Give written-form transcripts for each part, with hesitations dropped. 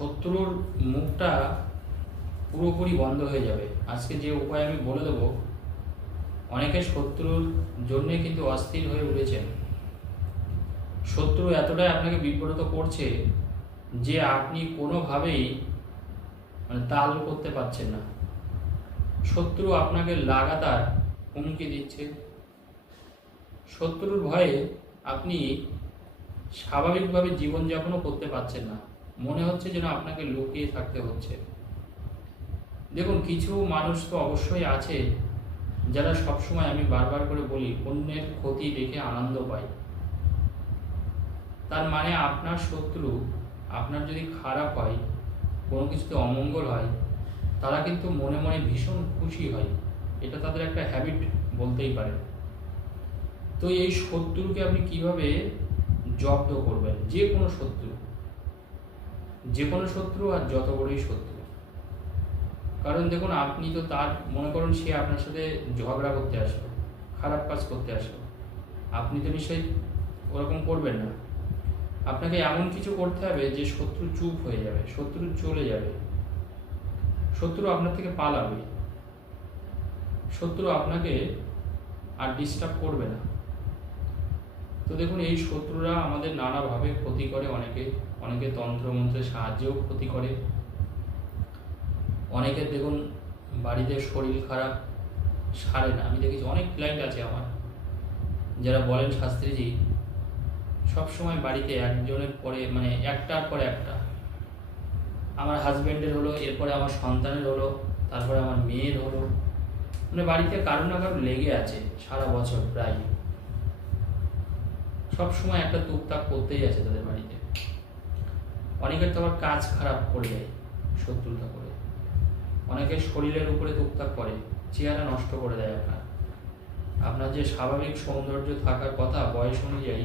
শত্রুর মুখটা পুরোপুরি বন্ধ হয়ে যাবে। আজকে যে উপায় আমি বলে দেবো, অনেকে শত্রুর জন্যে কিন্তু অস্থির হয়ে উঠেছেন। শত্রু এতটাই আপনাকে বিব্রত করছে যে আপনি কোনোভাবেই তাল করতে পারছেন না। শত্রু আপনাকে লাগাতার হুমকি দিচ্ছে। শত্রুর ভয়ে আপনি স্বাভাবিকভাবে জীবনযাপনও করতে পারছেন না। মনে হচ্ছে যেন আপনাকে লুকিয়ে থাকতে হচ্ছে। দেখুন, কিছু মানুষ তো অবশ্যই আছে যারা সবসময়, আমি বারবার করে বলি, অন্যের ক্ষতি দেখে আনন্দ পায়। তার মানে আপনার শত্রু আপনার যদি খারাপ হয়, কোনো কিছুতে অমঙ্গল হয়, তারা কিন্তু মনে মনে ভীষণ খুশি হয়। এটা তাদের একটা হ্যাবিট বলতেই পারে। তো এই শত্রুকে আপনি কিভাবে জব্দ করবেন? যে কোনো শত্রু আর যত বড়ই শত্রু। কারণ দেখুন, আপনি তো তার, মনে করুন সে আপনার সাথে ঝগড়া করতে আসলো, খারাপ কাজ করতে আসলো, আপনি তো নিশ্চয়ই ওরকম করবেন না। আপনাকে এমন কিছু করতে হবে যে শত্রু চুপ হয়ে যাবে, শত্রু চলে যাবে, শত্রু আপনার থেকে পালাবে, শত্রু আপনাকে আর ডিস্টার্ব করবে না। তো দেখুন, এই শত্রুরা আমাদের নানাভাবে ক্ষতি করে। অনেকে তন্ত্রমন্ত্রের সাহায্যেও ক্ষতি করে। অনেকের দেখুন বাড়িতে শরীর খারাপ সারে না। আমি দেখেছি অনেক ক্লায়েন্ট আছে আমার যারা বলেন, শাস্ত্রীজি সবসময় বাড়িতে একজনের পরে একটার পরে একটা, আমার হাজব্যান্ডের হলো, এরপরে আমার সন্তানের হলো, তারপরে আমার মেয়ের হলো, বাড়িতে কারো না কারো লেগে আছে সারা বছর প্রায়। সবসময় একটা টুকটাক করতেই আছে তাদের বাড়িতে। অনেকের তো আবার কাজ খারাপ করে দেয় শত্রুতা করে। অনেকের শরীরের উপরে টুকটাক করে, চেহারা নষ্ট করে দেয় আপনার যে স্বাভাবিক সৌন্দর্য থাকার কথা বয়স অনুযায়ী,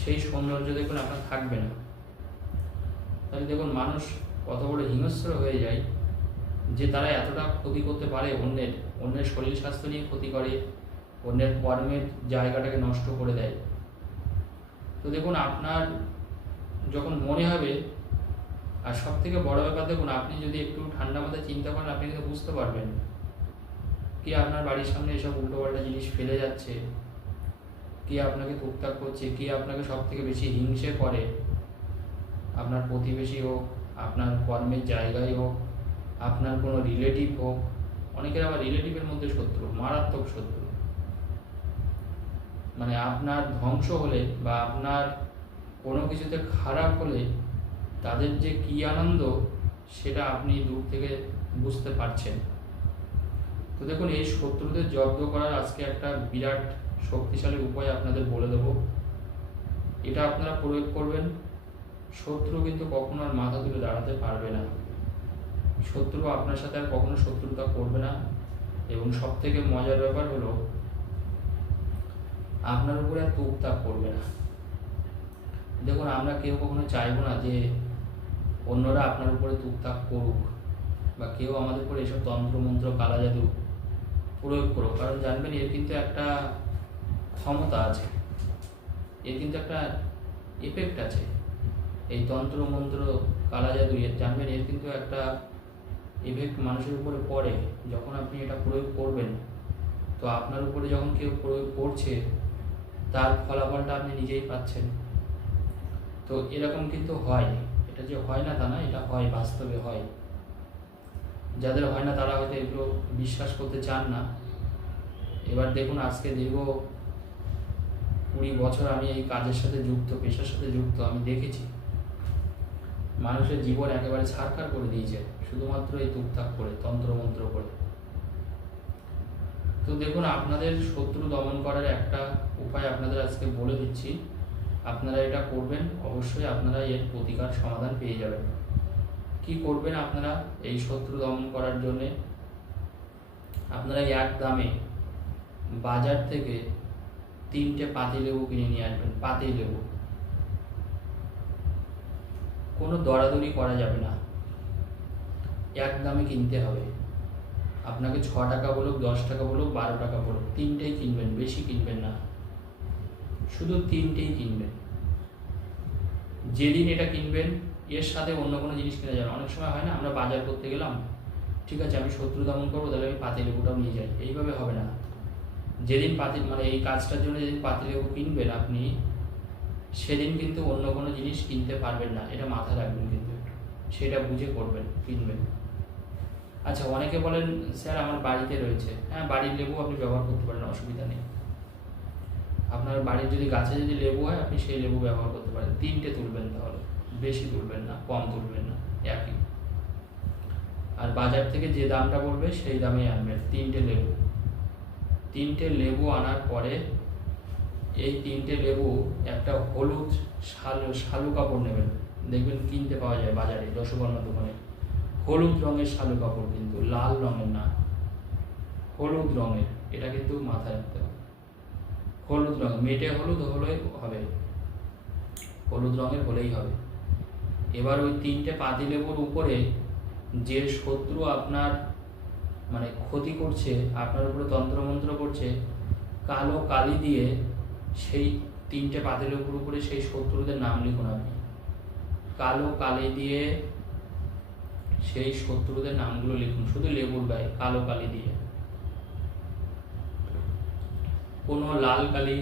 সেই সৌন্দর্য দেখুন আপনার থাকবে না। তাহলে দেখুন, মানুষ কত বড় হিংস্র হয়ে যায় যে তারা এতটা ক্ষতি করতে পারে। অন্যের শরীর স্বাস্থ্য নিয়ে ক্ষতি করে, অন্যের কর্মের জায়গাটাকে নষ্ট করে দেয়। তো দেখুন, আপনার যখন মনে হবে, আর সব থেকে বড় ব্যাপার দেখুন, আপনি যদি একটু ঠান্ডা মাথায় চিন্তা করেন, আপনি কিন্তু বুঝতে পারবেন কি আপনার বাড়ির সামনে এসব উল্টোপাল্টা জিনিস ফেলে যাচ্ছে, কি আপনাকে টুকটাক করছে, কি আপনাকে সব থেকে বেশি হিংসে করে। আপনার প্রতিবেশী হোক, আপনার কর্মের জায়গায় হোক, আপনার কোনো রিলেটিভ হোক। অনেকের আবার রিলেটিভের মধ্যে শত্রু, মারাত্মক শত্রু। আপনার ধ্বংস হলে বা আপনার কোনো কিছুতে খারাপ হলে তাদের যে কী আনন্দ, সেটা আপনি দূর থেকে বুঝতে পারছেন। তো দেখুন, এই শত্রুদের জব্দ করার আজকে একটা বিরাট শক্তিশালী উপায় আপনাদের বলে দেব। এটা আপনারা প্রয়োগ করবেন, শত্রু কিন্তু কখনো আর মাথা তুলে দাঁড়াতে পারবে না। শত্রু আপনার সাথে আর কখনো শত্রুতা করবে না। এবং সব থেকে মজার ব্যাপার হলো, আপনার উপরে আর টুকটাক করবে না। দেখুন, আমরা কেউ কখনো চাইবো না যে অন্যরা আপনার উপরে টুকটাক করুক, বা কেউ আমাদের উপরে এসব তন্ত্রমন্ত্র কালা জাদু প্রয়োগ করুক। কারণ জানবেন, এর কিন্তু একটা ক্ষমতা আছে, এর কিন্তু একটা এফেক্ট আছে। এই তন্ত্রমন্ত্র কালা জাদু, জানবেন এর কিন্তু একটা এফেক্ট মানুষের উপরে পড়ে। যখন আপনি এটা প্রয়োগ করবেন, তো আপনার উপরে যখন কেউ প্রয়োগ করছে, তার ফলাফলটা আপনি নিজেই পাচ্ছেন। তো এরকম কিন্তু হয়, এটা যে হয় না তা না, এটা হয়, বাস্তবে হয়। যাদের হয় না তারা হয়তো এগুলো বিশ্বাস করতে চান না। এবার দেখুন, আজকে দীর্ঘ 20 বছর আমি এই কাজের সাথে যুক্ত, পেশার সাথে যুক্ত। আমি দেখেছি মানুষের জীবন একেবারে ছারখার করে দিয়েছে শুধুমাত্র এই টুকটাক করে, তন্ত্রমন্ত্র করে। তো দেখুন, আপনাদের শত্রু দমন করার একটা উপায় আপনাদের আজকে বলে দিচ্ছি। আপনারা এটা করবেন, অবশ্যই আপনারা এর প্রতিকার সমাধান পেয়ে যাবেন। কি করবেন আপনারা এই শত্রু দমন করার জন্যে? আপনারা এক দামে বাজার থেকে 3টে পাতিলেবু কিনে নিয়ে আসবেন। পাতিলেবু, কোনো দরাদরি করা যাবে না, এক দামে কিনতে হবে। আপনাকে 6 টাকা বলুক, 10 টাকা বলুক, 12 টাকা বলুক, 3টেই কিনবেন, বেশি কিনবেন না, শুধু 3টেই কিনবেন। যেদিন এটা কিনবেন, এর সাথে অন্য কোনো জিনিস কিনে যাবে। অনেক সময় হয় না, আমরা বাজার করতে গেলাম, ঠিক আছে আমি শত্রু দমন করবো, তাহলে আমি পাতিলেবুটাও নিয়ে যাই, এইভাবে হবে না। যেদিন মানে এই কাজটার জন্য যেদিন পাতিলেবু কিনবেন আপনি, সেদিন কিন্তু অন্য কোনো জিনিস কিনতে পারবেন না, এটা মাথায় রাখবেন কিন্তু, সেটা বুঝে করবেন, কিনবেন। আচ্ছা, অনেকে বলেন স্যার আমার বাড়িতে রয়েছে, হ্যাঁ বাড়ির লেবু আপনি ব্যবহার করতে পারেন, অসুবিধা নেই। আপনার বাড়ির যদি গাছে যদি লেবু হয়, আপনি সেই লেবু ব্যবহার করতে পারেন। 3টে তুলবেন, তাহলে বেশি তুলবেন না, কম তুলবেন না, একই। আর বাজার থেকে যে দামটা পড়বে সেই দামেই আনবেন। 3টে লেবু আনার পরে এই 3টে লেবু একটা হলুদ শালু কাপড় নেবেন, দেখবেন কিনতে পাওয়া যায় বাজারে, রসগোল্লা দোকানে। হলুদ রঙের শালু কাপড়, কিন্তু লাল রঙের না, হলুদ রঙের, এটা কিন্তু মাথায় রাখতে হবে। হলুদ রঙ, মেটে হলুদ হলেই হবে, হলুদ রঙের হলেই হবে। এবার ওই 3টে পাতিলেবুর উপরে যে শত্রু আপনার মানে ক্ষতি করছে, আপনার উপরে তন্ত্রমন্ত্র করছে, কালো কালি দিয়ে সেই 3টে পাতিলেবুর উপরে সেই শত্রুদের নাম লিখুন আপনি। কালো কালি দিয়ে সেই শত্রুদের নামগুলো লিখুন, শুধু লেবুর গায়ে কালো কালি দিয়ে। কোনো লাল কালি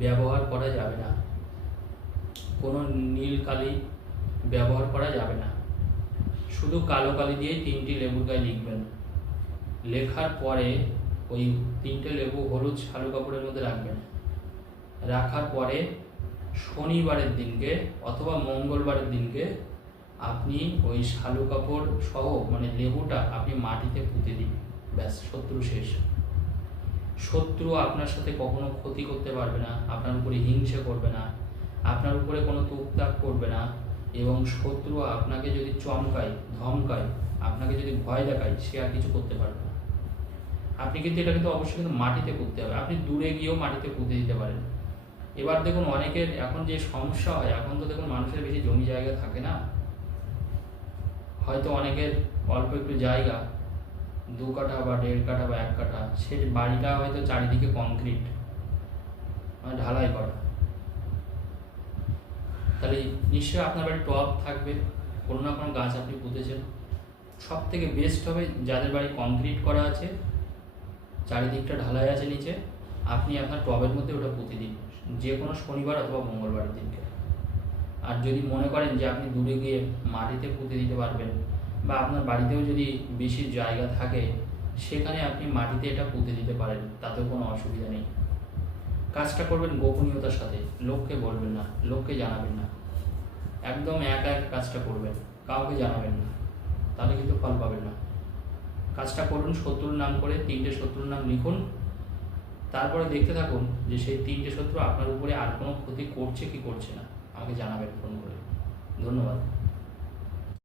ব্যবহার করা যাবে না, কোনো নীল কালি ব্যবহার করা যাবে না, শুধু কালো কালি দিয়ে 3টি লেবুর গায়ে লিখবেন। লেখার পরে ওই 3টে লেবু হলুদ শালু কাপড়ের মধ্যে রাখবেন। রাখার পরে শনিবারের দিনকে অথবা মঙ্গলবারের দিনকে আপনি ওই শালু কাপড় সহ মানে লেবুটা আপনি মাটিতে পুঁতে দিন, ব্যাস, শত্রু শেষ। শত্রু আপনার সাথে কখনো ক্ষতি করতে পারবে না, আপনার উপরে হিংসা করবে না, আপনার উপরে কোনো তুকতাক করবে না, এবং শত্রু আপনাকে যদি চমকায়, ধমকায়, আপনাকে যদি ভয় দেখায়, সে আর কিছু করতে পারবে না। আপনি কিন্তু এটা কিন্তু অবশ্যই কিন্তু মাটিতে পুঁততে হবে, আপনি দূরে গিয়েও মাটিতে পুঁতে দিতে পারেন। এবার দেখুন অনেকের এখন যে সমস্যা হয়, এখন তো দেখুন মানুষের বেশি জমি জায়গা থাকে না, হয়তো অনেকের অল্প একটু জায়গা, 2 কাঠা বা 1.5 কাঠা বা 1 কাঠা, সে বাড়িটা হয়তো চারিদিকে কংক্রিট মানে ঢালাই করা, তাহলে নিশ্চয়ই আপনার বাড়ি টব থাকবে, কোনো না কোনো গাছ আপনি পুঁতেছেন। সব থেকে বেস্ট হবে যাদের বাড়ি কংক্রিট করা আছে, চারিদিকটা ঢালাই আছে নিচে, আপনি আপনার টবের মধ্যে ওটা পুঁতে দিন, যে কোনো শনিবার অথবা মঙ্গলবারের দিনকে। আর যদি মনে করেন যে আপনি দূরে গিয়ে মাটিতে পুঁতে দিতে পারবেন, বা আপনার বাড়িতেও যদি বেশি জায়গা থাকে, সেখানে আপনি মাটিতে এটা পুঁতে দিতে পারেন, তাতেও কোনো অসুবিধা নেই। কাজটা করবেন গোপনীয়তার সাথে, লোককে বলবেন না, লোককে জানাবেন না, একদম একা এক কাজটা করবেন, কাউকে জানাবেন না, তাহলে কিন্তু ফল পাবেন না। কাজটা করুন শত্রুর নাম করে, 3টে শত্রুর নাম লিখুন, তারপরে দেখতে থাকুন যে সেই 3টে শত্রু আপনার উপরে আর কোনো ক্ষতি করছে কি করছে না, আমাকে জানাবেন ফোন করে। ধন্যবাদ।